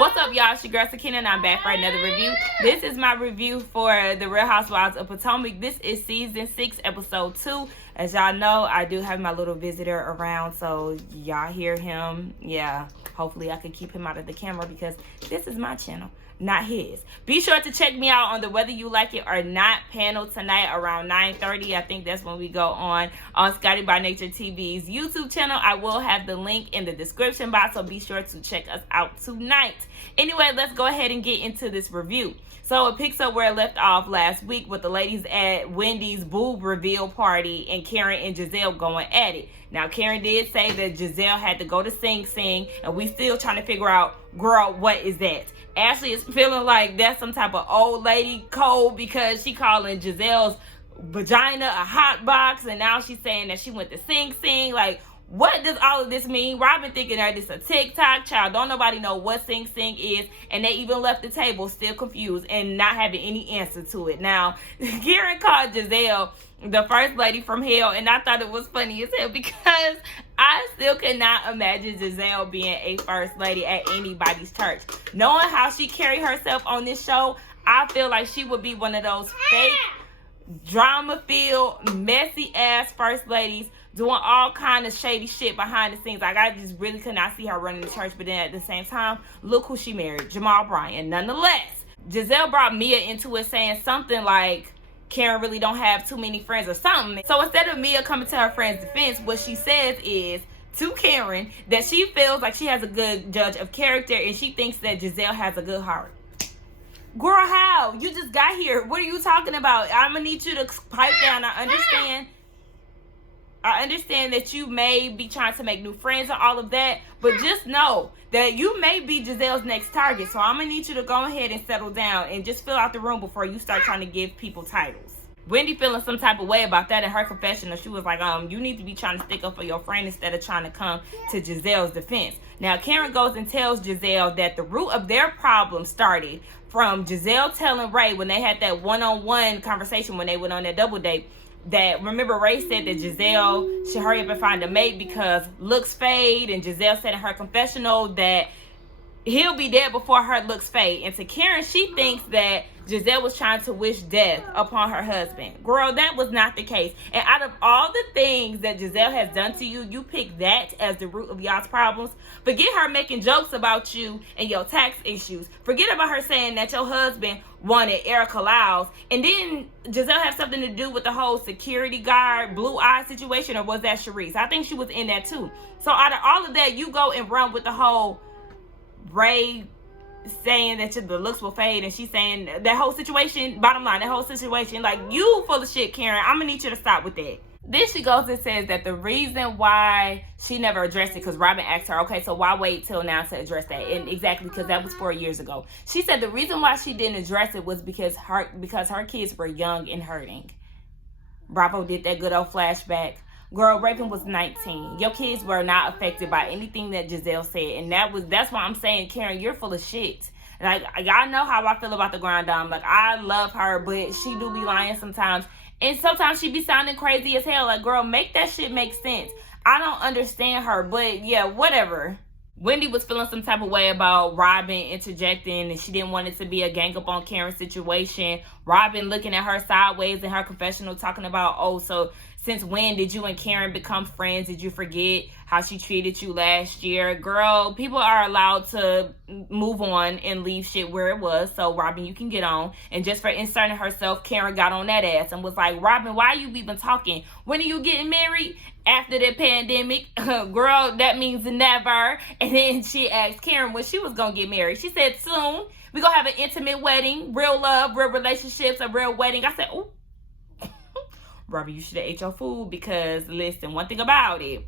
What's up, y'all? It's your girl Sakina, and I'm back for another review. This is my review for the Real Housewives of Potomac. This is season 6, episode 2. As y'all know, I do have my little visitor around, so y'all hear him. Yeah, hopefully I can keep him out of the camera because this is my channel, not his. Be sure to check me out on the Whether You Like It or Not panel tonight around 9:30. I think that's when we go on Scotty by Nature TV's YouTube channel. I will have the link in the description box, so be sure to check us out tonight. Anyway, let's go ahead and get into this review. So it picks up where it left off last week with the ladies at Wendy's boob reveal party and Karen and Giselle going at it. Now, Karen did say that Giselle had to go to Sing Sing, and we still trying to figure out, girl, what is that? Ashley is feeling like that's some type of old lady code because she calling Giselle's vagina a hot box, and now she's saying that she went to Sing Sing. Like, what does all of this mean? Robin thinking that it's a TikTok. Child, don't nobody know what Sing Sing is, and they even left the table still confused and not having any answer to it. Now, Karen called Giselle the first lady from hell, and I thought it was funny as hell because I still cannot imagine Giselle being a first lady at anybody's church. Knowing how she carried herself on this show, I feel like she would be one of those fake, drama-filled, messy-ass first ladies doing all kind of shady shit behind the scenes. Like, I just really could not see her running the church, but then at the same time, look who she married, Jamal Bryant. Nonetheless, Giselle brought Mia into it saying something like, Karen really don't have too many friends or something. So instead of Mia coming to her friend's defense, what she says is to Karen that she feels like she has a good judge of character and she thinks that Giselle has a good heart. Girl, how? You just got here. What are you talking about? I'm gonna need you to pipe down. I understand that you may be trying to make new friends and all of that, but just know that you may be Giselle's next target. So I'm gonna need you to go ahead and settle down and just fill out the room before you start trying to give people titles. Wendy feeling some type of way about that in her confessional. She was like, you need to be trying to stick up for your friend instead of trying to come to Giselle's defense. Now, Karen goes and tells Giselle that the root of their problem started from Giselle telling Ray when they had that one-on-one conversation when they went on that double date. That, remember, Ray said that Giselle should hurry up and find a mate because looks fade, and Giselle said in her confessional that he'll be dead before her looks fade. And to Karen, she thinks that Giselle was trying to wish death upon her husband. Girl, that was not the case. And out of all the things that Giselle has done to you, you pick that as the root of y'all's problems. Forget her making jokes about you and your tax issues. Forget about her saying that your husband wanted Erica Lyles. And then Giselle have something to do with the whole security guard blue eye situation, or was that Sharice? I think she was in that too. So out of all of that, you go and run with the whole Ray saying that the looks will fade, and she's saying that whole situation, bottom line, that whole situation, like, you full of shit, Karen. I'm gonna need you to stop with that. Then she goes and says that the reason why she never addressed it, because Robin asked her, okay, so why wait till now to address that? And exactly, because that was 4 years ago. She said the reason why she didn't address it was because her kids were young and hurting. Bravo did that good old flashback. Girl, Raven was 19. Your kids were not affected by anything that Giselle said. And that's why I'm saying, Karen, you're full of shit. Like, y'all know how I feel about the Grand Dame. Like, I love her, but she do be lying sometimes. And sometimes she be sounding crazy as hell. Like, girl, make that shit make sense. I don't understand her, but yeah, whatever. Wendy was feeling some type of way about Robin interjecting, and she didn't want it to be a gang up on Karen situation. Robin looking at her sideways in her confessional, talking about, oh, so since when did you and Karen become friends? Did you forget how she treated you last year? Girl, people are allowed to move on and leave shit where it was. So, Robin, you can get on. And just for inserting herself, Karen got on that ass and was like, Robin, why are you even talking? When are you getting married? After the pandemic? Girl, that means never. And then she asked Karen when she was going to get married. She said, soon. We're going to have an intimate wedding. Real love, real relationships, a real wedding. I said, ooh. Robin, you should have ate your food because, listen, one thing about it,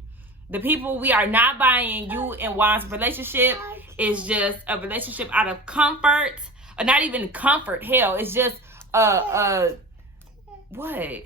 the people we are not buying you and Juan's relationship is just a relationship out of comfort, or not even comfort, hell, it's just what?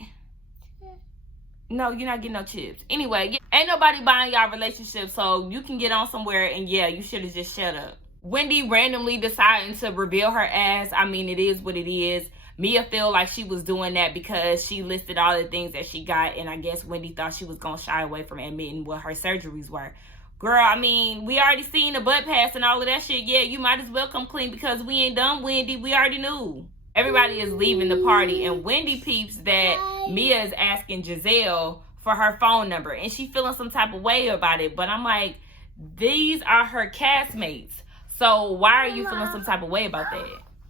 No, you're not getting no chips. Anyway, ain't nobody buying y'all relationship, so you can get on somewhere, and yeah, you should have just shut up. Wendy randomly deciding to reveal her ass. I mean, it is what it is. Mia feel like she was doing that because she listed all the things that she got, and I guess Wendy thought she was going to shy away from admitting what her surgeries were. Girl, I mean, we already seen the butt pass and all of that shit. Yeah, you might as well come clean because we ain't done, Wendy. We already knew. Everybody is leaving the party, and Wendy peeps that Mia is asking Giselle for her phone number, and she feeling some type of way about it. But I'm like, these are her castmates. So why are you feeling some type of way about that?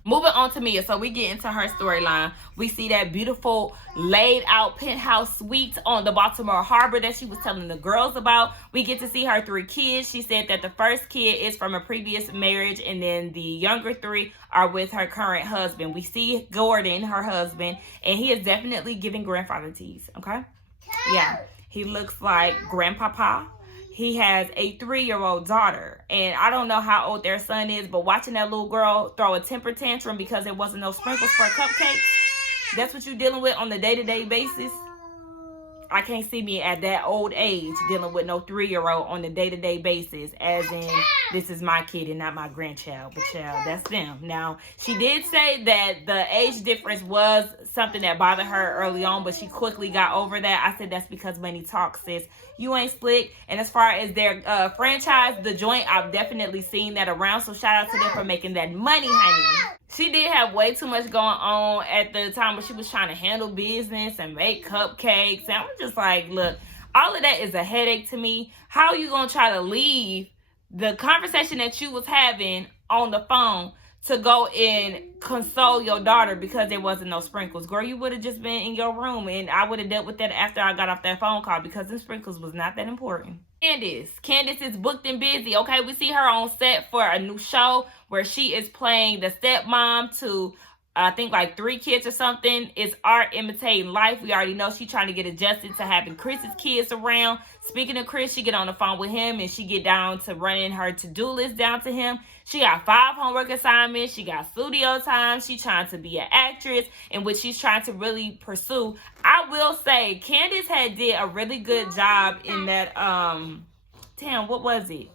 Moving on to Mia, so we get into her storyline. We see that beautiful laid out penthouse suite on the Baltimore Harbor that she was telling the girls about. We get to see her 3 kids. She said that the first kid is from a previous marriage, and then the younger 3 are with her current husband. We see Gordon, her husband, and he is definitely giving grandfather tease, okay? Yeah, he looks like grandpapa. He has a 3-year-old daughter, and I don't know how old their son is, but watching that little girl throw a temper tantrum because there wasn't no sprinkles for cupcakes, that's what you're dealing with on the day-to-day basis. I can't see me at that old age dealing with no 3-year-old on the day-to-day basis, as in this is my kid and not my grandchild, but child, that's them. Now, she did say that the age difference was something that bothered her early on, but she quickly got over that. I said that's because money talks, sis. You ain't slick. And as far as their franchise, The Joint, I've definitely seen that around, so shout out to them for making that money, honey. She did have way too much going on at the time where she was trying to handle business and make cupcakes. And I'm just like, look, all of that is a headache to me. How are you going to try to leave the conversation that you was having on the phone to go and console your daughter because there wasn't no sprinkles? Girl, you would have just been in your room, and I would have dealt with that after I got off that phone call because the sprinkles was not that important. Candice is booked and busy. Okay, we see her on set for a new show where she is playing the stepmom to I think like 3 kids or something. It's art imitating life. We already know she's trying to get adjusted to having Chris's kids around. Speaking of Chris, she get on the phone with him and she get down to running her to-do list down to him. She got 5 homework assignments. She got studio time. She trying to be an actress, in which she's trying to really pursue. I will say Candice did a really good job in that damn, what was it?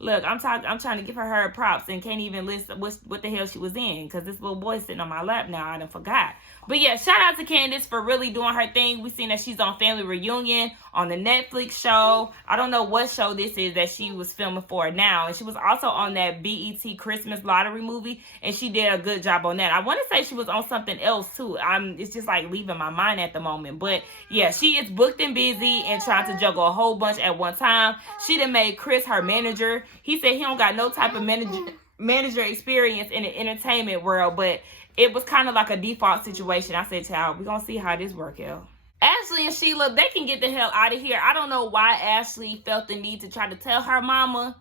Look, I'm trying to give her props and can't even list what the hell she was in because this little boy's sitting on my lap now. I done forgot. But yeah, shout out to Candice for really doing her thing. We seen that she's on Family Reunion on the Netflix show. I don't know what show this is that she was filming for now. And she was also on that BET Christmas lottery movie, and she did a good job on that. I want to say she was on something else too. It's just like leaving my mind at the moment. But yeah, she is booked and busy and trying to juggle a whole bunch at one time. She done made Chris her manager. He said he don't got no type of manager experience in the entertainment world, but it was kind of like a default situation. I said, child, we're going to see how this works out. Ashley and Sheila, they can get the hell out of here. I don't know why Ashley felt the need to try to tell her mama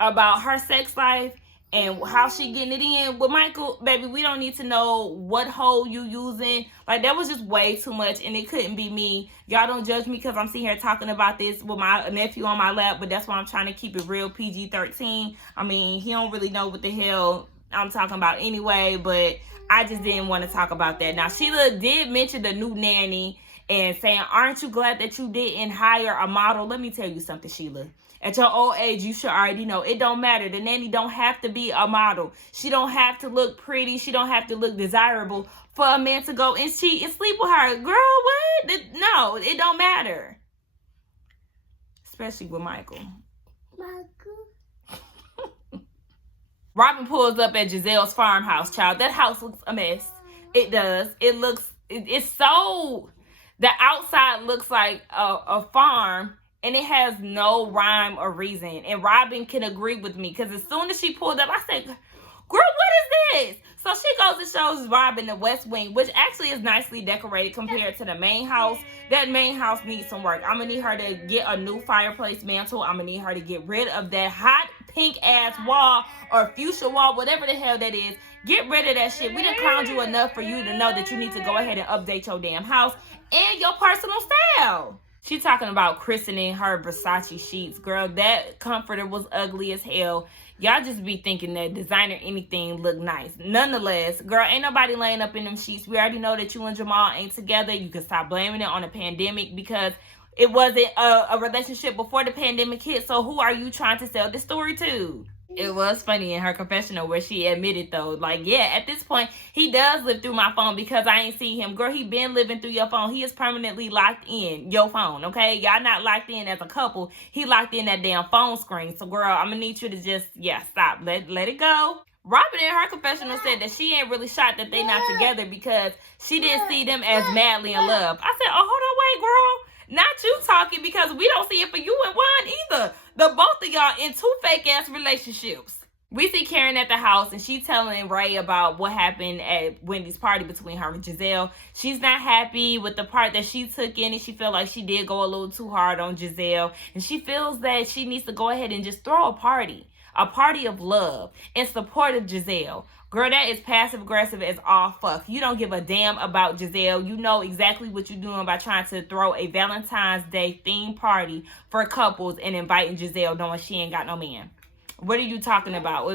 about her sex life and how she getting it in with Michael. Baby, we don't need to know what hole you using. Like, that was just way too much, and it couldn't be me. Y'all don't judge me because I'm sitting here talking about this with my nephew on my lap, but that's why I'm trying to keep it real PG-13. I mean, he don't really know what the hell I'm talking about anyway, but I just didn't want to talk about that. Now, Sheila did mention the new nanny and saying, aren't you glad that you didn't hire a model? Let me tell you something, Sheila. At your old age, you should already know. It don't matter. The nanny don't have to be a model. She don't have to look pretty. She don't have to look desirable for a man to go and cheat and sleep with her. Girl, what? No, it don't matter. Especially with Michael. Robin pulls up at Giselle's farmhouse, child. That house looks a mess. It does. It's so... The outside looks like a farm, and it has no rhyme or reason. And Robin can agree with me, because as soon as she pulled up, I said, girl, what is this? So she goes and shows Robin the West Wing, which actually is nicely decorated compared to the main house. That main house needs some work. I'm going to need her to get a new fireplace mantle. I'm going to need her to get rid of that hot pink ass wall or fuchsia wall, whatever the hell that is. Get rid of that shit. We done clowned you enough for you to know that you need to go ahead and update your damn house and your personal style. She talking about christening her Versace sheets. Girl, that comforter was ugly as hell. Y'all just be thinking that designer anything look nice. Nonetheless, girl, ain't nobody laying up in them sheets. We already know that you and Jamal ain't together. You can stop blaming it on the pandemic, because it wasn't a relationship before the pandemic hit. So who are you trying to sell this story to? It was funny in her confessional where she admitted though, like, yeah, at this point, he does live through my phone because I ain't seen him. Girl, he been living through your phone. He is permanently locked in your phone, okay? Y'all not locked in as a couple. He locked in that damn phone screen. So, girl, I'm gonna need you to just, stop. Let it go. Robin in her confessional said that she ain't really shocked that they not together because she didn't see them as madly in love. I said, oh, hold on, wait, girl. Not you talking because we don't see it for you and Juan either. The both of y'all in two fake ass relationships. We see Karen at the house and she telling Ray about what happened at Wendy's party between her and Giselle. She's not happy with the part that she took in and she felt like she did go a little too hard on Giselle. And she feels that she needs to go ahead and just throw a party of love in support of Giselle. Girl, that is passive aggressive as all fuck. You don't give a damn about Giselle. You know exactly what you're doing by trying to throw a Valentine's Day themed party for couples and inviting Giselle knowing she ain't got no man. What are you talking about?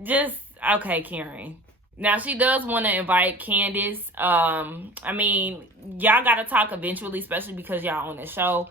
Okay, Karen. Now, she does want to invite Candice. I mean, y'all got to talk eventually, especially because y'all on the show.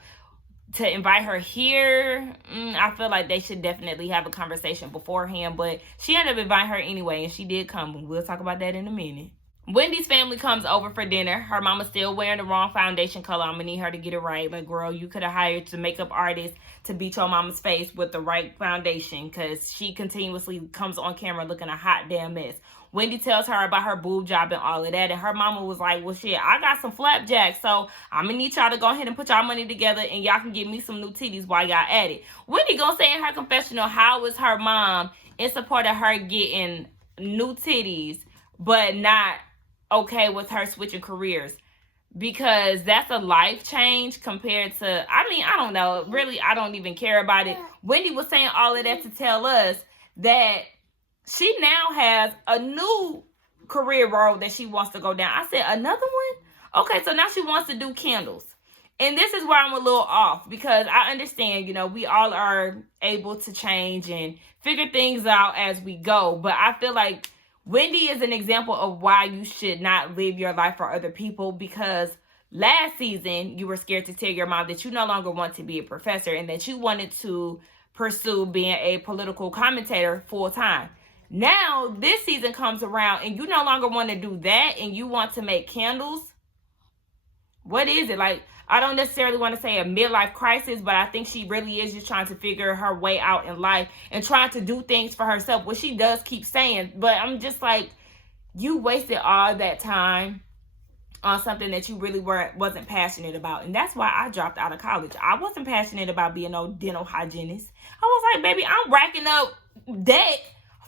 To invite her here, I feel like they should definitely have a conversation beforehand, but she ended up inviting her anyway, and she did come. We'll talk about that in a minute. Wendy's family comes over for dinner. Her mama's still wearing the wrong foundation color. I'm gonna need her to get it right. But girl, you could have hired the makeup artist to beat your mama's face with the right foundation because she continuously comes on camera looking a hot damn mess. Wendy tells her about her boob job and all of that. And her mama was like, well, shit, I got some flapjacks. So I'm going to need y'all to go ahead and put y'all money together and y'all can give me some new titties while y'all at it. Wendy gonna say in her confessional, how is her mom in support of her getting new titties, but not okay with her switching careers? Because that's a life change compared to, I don't know. Really, I don't even care about it. Wendy was saying all of that to tell us that she now has a new career road that she wants to go down. I said, another one? Okay, so now she wants to do candles. And this is where I'm a little off because I understand, we all are able to change and figure things out as we go. But I feel like Wendy is an example of why you should not live your life for other people because last season you were scared to tell your mom that you no longer want to be a professor and that you wanted to pursue being a political commentator full time. Now, this season comes around and you no longer want to do that and you want to make candles. What is it? Like, I don't necessarily want to say a midlife crisis, but I think she really is just trying to figure her way out in life and trying to do things for herself, which she does keep saying. But I'm just like, you wasted all that time on something that you really wasn't passionate about. And that's why I dropped out of college. I wasn't passionate about being no dental hygienist. I was like, baby, I'm racking up debt.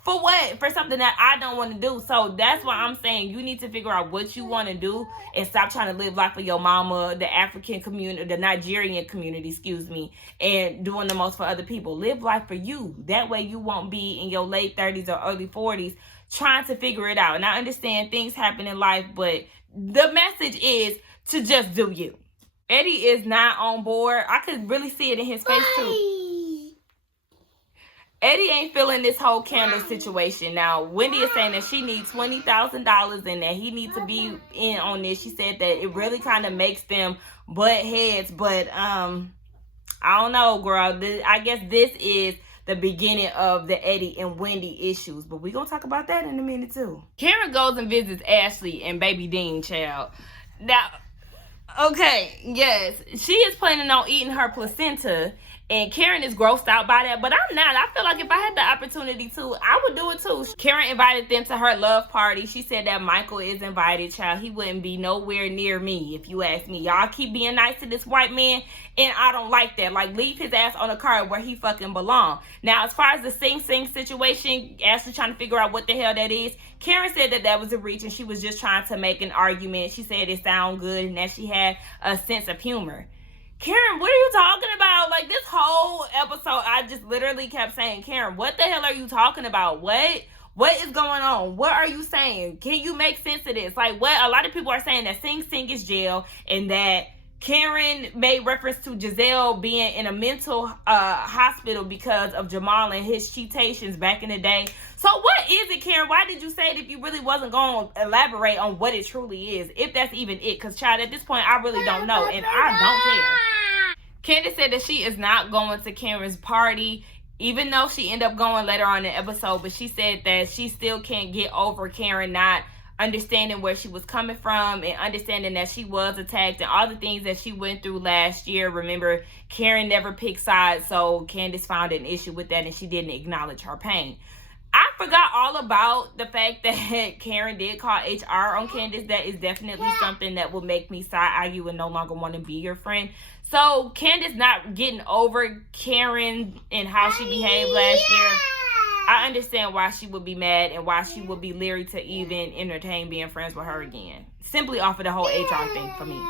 For what? For something that I don't want to do. So that's why I'm saying you need to figure out what you want to do and stop trying to live life for your mama, the African community, the Nigerian community, and doing the most for other people. Live life for you. That way you won't be in your late 30s or early 40s trying to figure it out. And I understand things happen in life, but the message is to just do you. Eddie is not on board. I could really see it in his face too. Eddie ain't feeling this whole candle situation. Now, Wendy is saying that she needs $20,000 and that he needs to be in on this. She said that it really kind of makes them butt heads. But, I don't know, girl. I guess this is the beginning of the Eddie and Wendy issues. But we're going to talk about that in a minute, too. Karen goes and visits Ashley and baby Dean, child. Now, okay, yes, she is planning on eating her placenta. And Karen is grossed out by that, but I'm not. I feel like if I had the opportunity to, I would do it too. Karen invited them to her love party. She said that Michael is invited, child. He wouldn't be nowhere near me, if you ask me. Y'all keep being nice to this white man, and I don't like that. Like, leave his ass on the card where he fucking belong. Now, as far as the Sing Sing situation, Ashley trying to figure out what the hell that is, Karen said that was a reach, and she was just trying to make an argument. She said it sounded good, and that she had a sense of humor. Karen, what are you talking about? Like, this whole episode, I just literally kept saying, Karen, what the hell are you talking about? What is going on? What are you saying? Can you make sense of this? Like, what? A lot of people are saying that Sing Sing is jail and that Karen made reference to Giselle being in a mental hospital because of Jamal and his cheatations back in the day. So what is it, Karen? Why did you say it if you really wasn't going to elaborate on what it truly is? If that's even it. Because, child, at this point, I really don't know. And I don't care. Candice said that she is not going to Karen's party. even though she ended up going later on in the episode, but she said that she still can't get over Karen not understanding where she was coming from and understanding that she was attacked and all the things that she went through last year. Remember, Karen never picked sides, so Candice found an issue with that and she didn't acknowledge her pain. I forgot all about the fact that Karen did call HR on Candice. That is definitely something that will make me side argue and no longer want to be your friend. So Candice not getting over Karen and how she behaved last year, I understand why she would be mad and why she would be leery to even entertain being friends with her again. Simply off of the whole HR thing for me.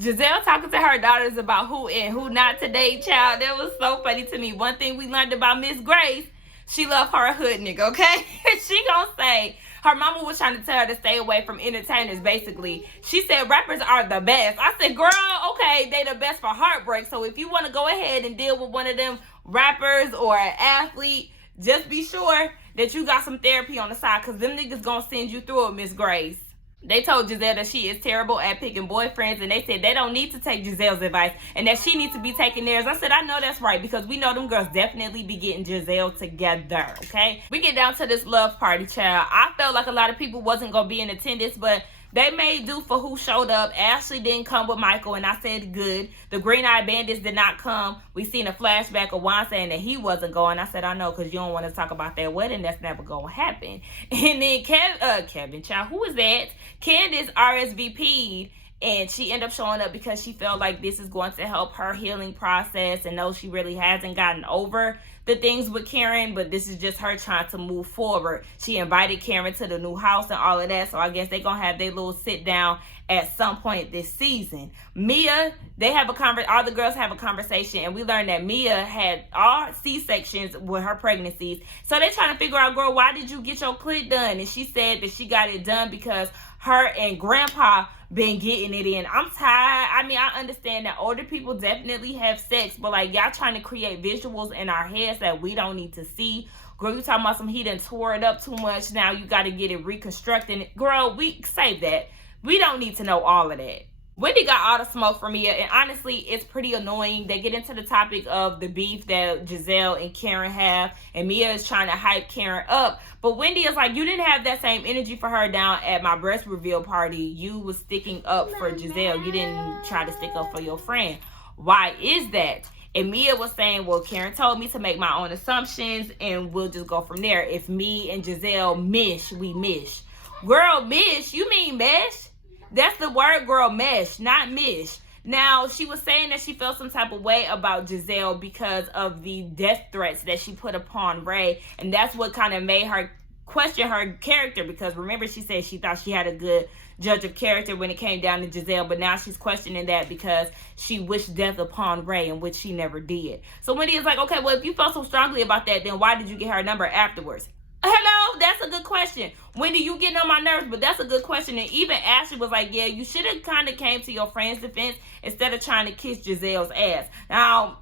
Giselle talking to her daughters about who and who not to date, child. That was so funny to me. One thing we learned about Miss Grace, she love her a hood nigga, okay? She gonna say, her mama was trying to tell her to stay away from entertainers, basically. She said rappers are the best. I said, girl, okay, they the best for heartbreak. So if you want to go ahead and deal with one of them rappers or an athlete, just be sure that you got some therapy on the side, because them niggas gonna send you through it, Miss Grace. They told Giselle that she is terrible at picking boyfriends, and they said they don't need to take Giselle's advice and that she needs to be taking theirs. I said, I know that's right, because we know them girls definitely be getting Giselle together, okay? We get down to this love party, child. I felt like a lot of people wasn't going to be in attendance, but they made do for who showed up. Ashley didn't come with Michael, and I said good. The Green Eyed Bandits did not come. We seen a flashback of Juan saying that he wasn't going. I said, I know, because you don't want to talk about that wedding. That's never going to happen. And then Kevin, child, who is that? Candice RSVP'd, and she ended up showing up because she felt like this is going to help her healing process, and though she really hasn't gotten over the things with Karen, but this is just her trying to move forward. She invited Karen to the new house and all of that, so I guess they're going to have their little sit down at some point this season. Mia, all the girls have a conversation, and we learned that Mia had all C-sections with her pregnancies, so they're trying to figure out, girl, why did you get your clit done? And she said that she got it done because her and Grandpa been getting it in. I'm tired. I mean, I understand that older people definitely have sex, but like, y'all trying to create visuals in our heads that we don't need to see. Girl, you talking about some he done tore it up too much. Now you got to get it reconstructed. Girl, we save that. We don't need to know all of that. Wendy got all the smoke from Mia, and honestly, it's pretty annoying. They get into the topic of the beef that Giselle and Karen have, and Mia is trying to hype Karen up. But Wendy is like, you didn't have that same energy for her down at my breast reveal party. You was sticking up for Giselle. You didn't try to stick up for your friend. Why is that? And Mia was saying, well, Karen told me to make my own assumptions, and we'll just go from there. If me and Giselle mish, we mish. Girl, mish? You mean mesh? That's the word, girl, mesh, not mish. Now, she was saying that she felt some type of way about Giselle because of the death threats that she put upon Ray. And that's what kind of made her question her character, because remember, she said she thought she had a good judge of character when it came down to Giselle, but now she's questioning that because she wished death upon Ray, in which she never did. So Wendy is like, okay, well, if you felt so strongly about that, then why did you get her number afterwards? Hello, that's a good question. Wendy, you getting on my nerves, but that's a good question. And even Ashley was like, yeah, you should have kind of came to your friend's defense instead of trying to kiss Giselle's ass. Now,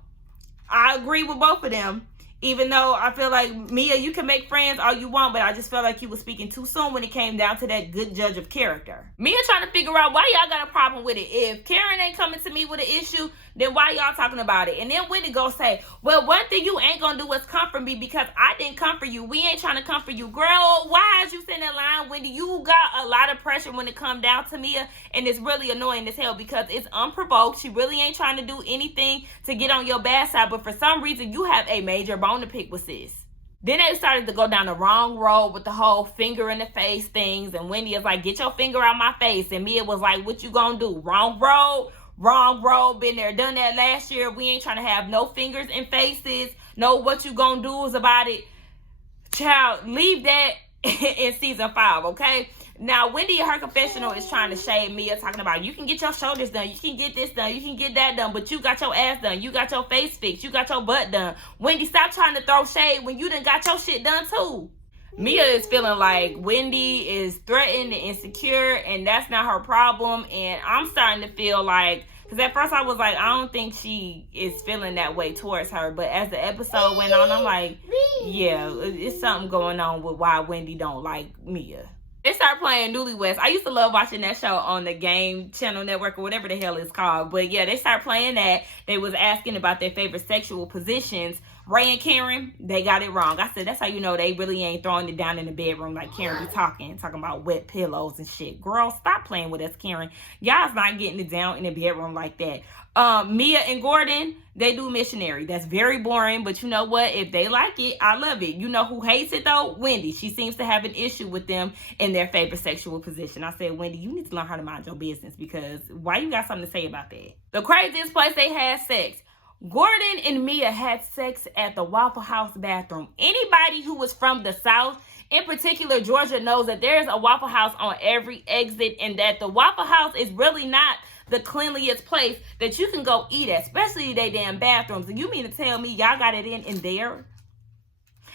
I agree with both of them. Even though I feel like, Mia, you can make friends all you want, but I just felt like you were speaking too soon when it came down to that good judge of character. Mia trying to figure out why y'all got a problem with it. If Karen ain't coming to me with an issue, then why y'all talking about it? And then Wendy go say, well, one thing you ain't gonna do is comfort me because I didn't comfort you. We ain't trying to comfort you. Girl, why is you sitting in line, Wendy? You got a lot of pressure when it come down to Mia, and it's really annoying as hell because it's unprovoked. She really ain't trying to do anything to get on your bad side, but for some reason, you have a major bone to pick with sis. Then they started to go down the wrong road with the whole finger in the face things, and Wendy is like, get your finger out my face, and Mia was like, what you gonna do? Wrong road, been there, done that last year. We ain't trying to have no fingers in faces. No, what you gonna do is about it. Child, leave that in season 5, okay? Now, Wendy in her confessional is trying to shade Mia, talking about you can get your shoulders done, you can get this done, you can get that done, but you got your ass done, you got your face fixed, you got your butt done. Wendy, stop trying to throw shade when you done got your shit done too. Mia is feeling like Wendy is threatened and insecure, and that's not her problem. And I'm starting to feel like, because at first I was like, I don't think she is feeling that way towards her. But as the episode went on, I'm like, yeah, it's something going on with why Wendy don't like Mia. They started playing Newlyweds. I used to love watching that show on the Game Channel Network or whatever the hell it's called. But yeah, they started playing that. They was asking about their favorite sexual positions Ray and Karen, they got it wrong. I said, that's how you know they really ain't throwing it down in the bedroom like Karen be talking about wet pillows and shit. Girl, stop playing with us, Karen. Y'all's not getting it down in the bedroom like that. Mia and Gordon, they do missionary. That's very boring, but you know what? If they like it, I love it. You know who hates it though? Wendy. She seems to have an issue with them in their favorite sexual position. I said, Wendy, you need to learn how to mind your business, because why you got something to say about that? The craziest place they had sex. Gordon and Mia had sex at the Waffle House bathroom. Anybody who was from the South, in particular Georgia, knows that there's a Waffle House on every exit, and that the Waffle House is really not the cleanliest place that you can go eat at, especially they damn bathrooms. And you mean to tell me y'all got it in there?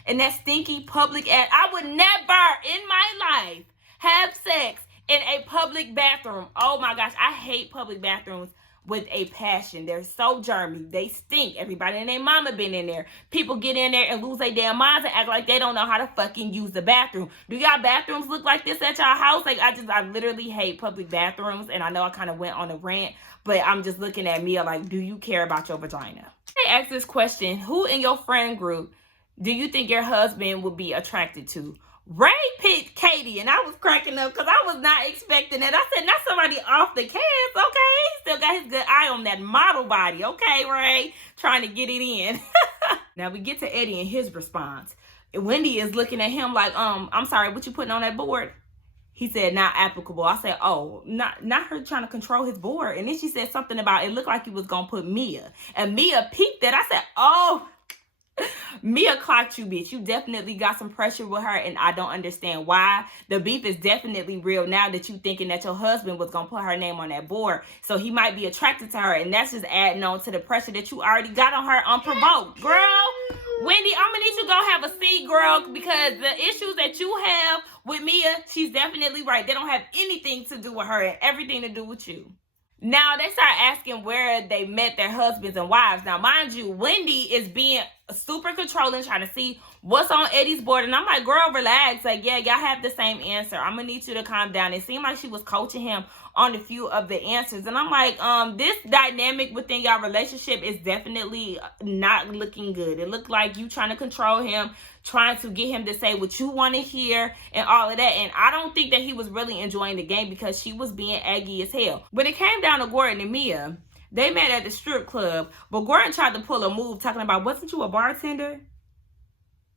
And that stinky public ass. I would never in my life have sex in a public bathroom. Oh my gosh, I hate public bathrooms with a passion. They're so germy. They stink. Everybody and their mama been in there. People get in there and lose their damn minds and act like they don't know how to fucking use the bathroom. Do y'all bathrooms look like this at y'all house? Like, I literally hate public bathrooms, and I know I kind of went on a rant, but I'm just looking at Mia like, do you care about your vagina? They asked this question: who in your friend group do you think your husband would be attracted to? Ray picked Katie, and I was cracking up because I was not expecting it. I said, not somebody off the cast, okay? He still got his good eye on that model body, okay, Ray? Trying to get it in. Now we get to Eddie and his response. Wendy is looking at him like, I'm sorry, what you putting on that board? He said, not applicable. I said, oh, not her trying to control his board. And then she said something about it looked like he was going to put Mia. And Mia peeped that. I said, oh, Mia clocked you, bitch. You definitely got some pressure with her, and I don't understand why. The beef is definitely real now that you thinking that your husband was gonna put her name on that board, so he might be attracted to her, and that's just adding on to the pressure that you already got on her unprovoked. Girl, Wendy, I'm gonna need you to go have a seat, girl, because the issues that you have with Mia, she's definitely right. They don't have anything to do with her and everything to do with you. Now, they start asking where they met their husbands and wives. Now, mind you, Wendy is being super controlling, trying to see what's on Eddie's board. And I'm like, girl, relax. Like, yeah, y'all have the same answer. I'm going to need you to calm down. It seemed like she was coaching him on a few of the answers. And I'm like, this dynamic within y'all relationship is definitely not looking good. It looked like you trying to control him, trying to get him to say what you want to hear and all of that. And I don't think that he was really enjoying the game because she was being aggy as hell. When it came down to Gordon and Mia, they met at the strip club, but Gordon tried to pull a move talking about, wasn't you a bartender?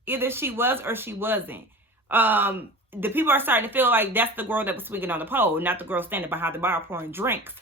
Either she was or she wasn't. The people are starting to feel like that's the girl that was swinging on the pole, not the girl standing behind the bar pouring drinks.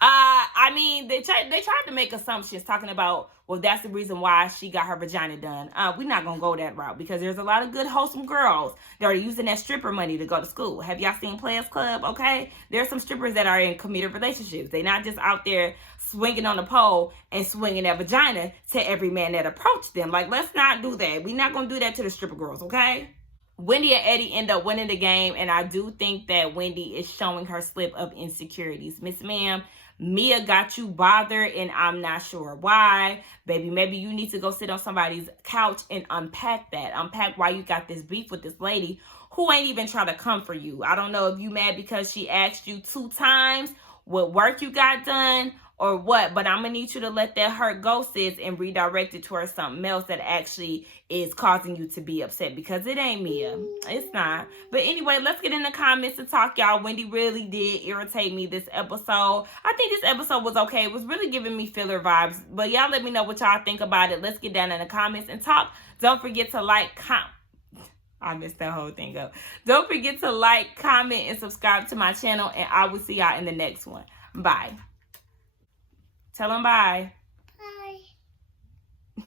I mean, they tried to make assumptions talking about, well, that's the reason why she got her vagina done. We're not going to go that route because there's a lot of good, wholesome girls that are using that stripper money to go to school. Have y'all seen Players Club? Okay. There's some strippers that are in committed relationships. They're not just out there swinging on the pole and swinging that vagina to every man that approached them. Like, let's not do that. We're not going to do that to the stripper girls, okay? Wendy and Eddie end up winning the game, and I do think that Wendy is showing her slip of insecurities. Miss Ma'am, Mia got you bothered, and I'm not sure why. Baby, maybe you need to go sit on somebody's couch and unpack that. Unpack why you got this beef with this lady who ain't even trying to come for you. I don't know if you mad because she asked you 2 times what work you got done or what, but I'm gonna need you to let that hurt go, sis, and redirect it towards something else that actually is causing you to be upset, because it ain't Mia. It's not. But anyway, let's get in the comments to talk, y'all. Wendy really did irritate me this episode. I think this episode was okay. It was really giving me filler vibes, but y'all let me know what y'all think about it. Let's get down in the comments and talk. Don't forget to like, I messed that whole thing up. Don't forget to like, comment, and subscribe to my channel, and I will see y'all in the next one. Bye. Tell them bye.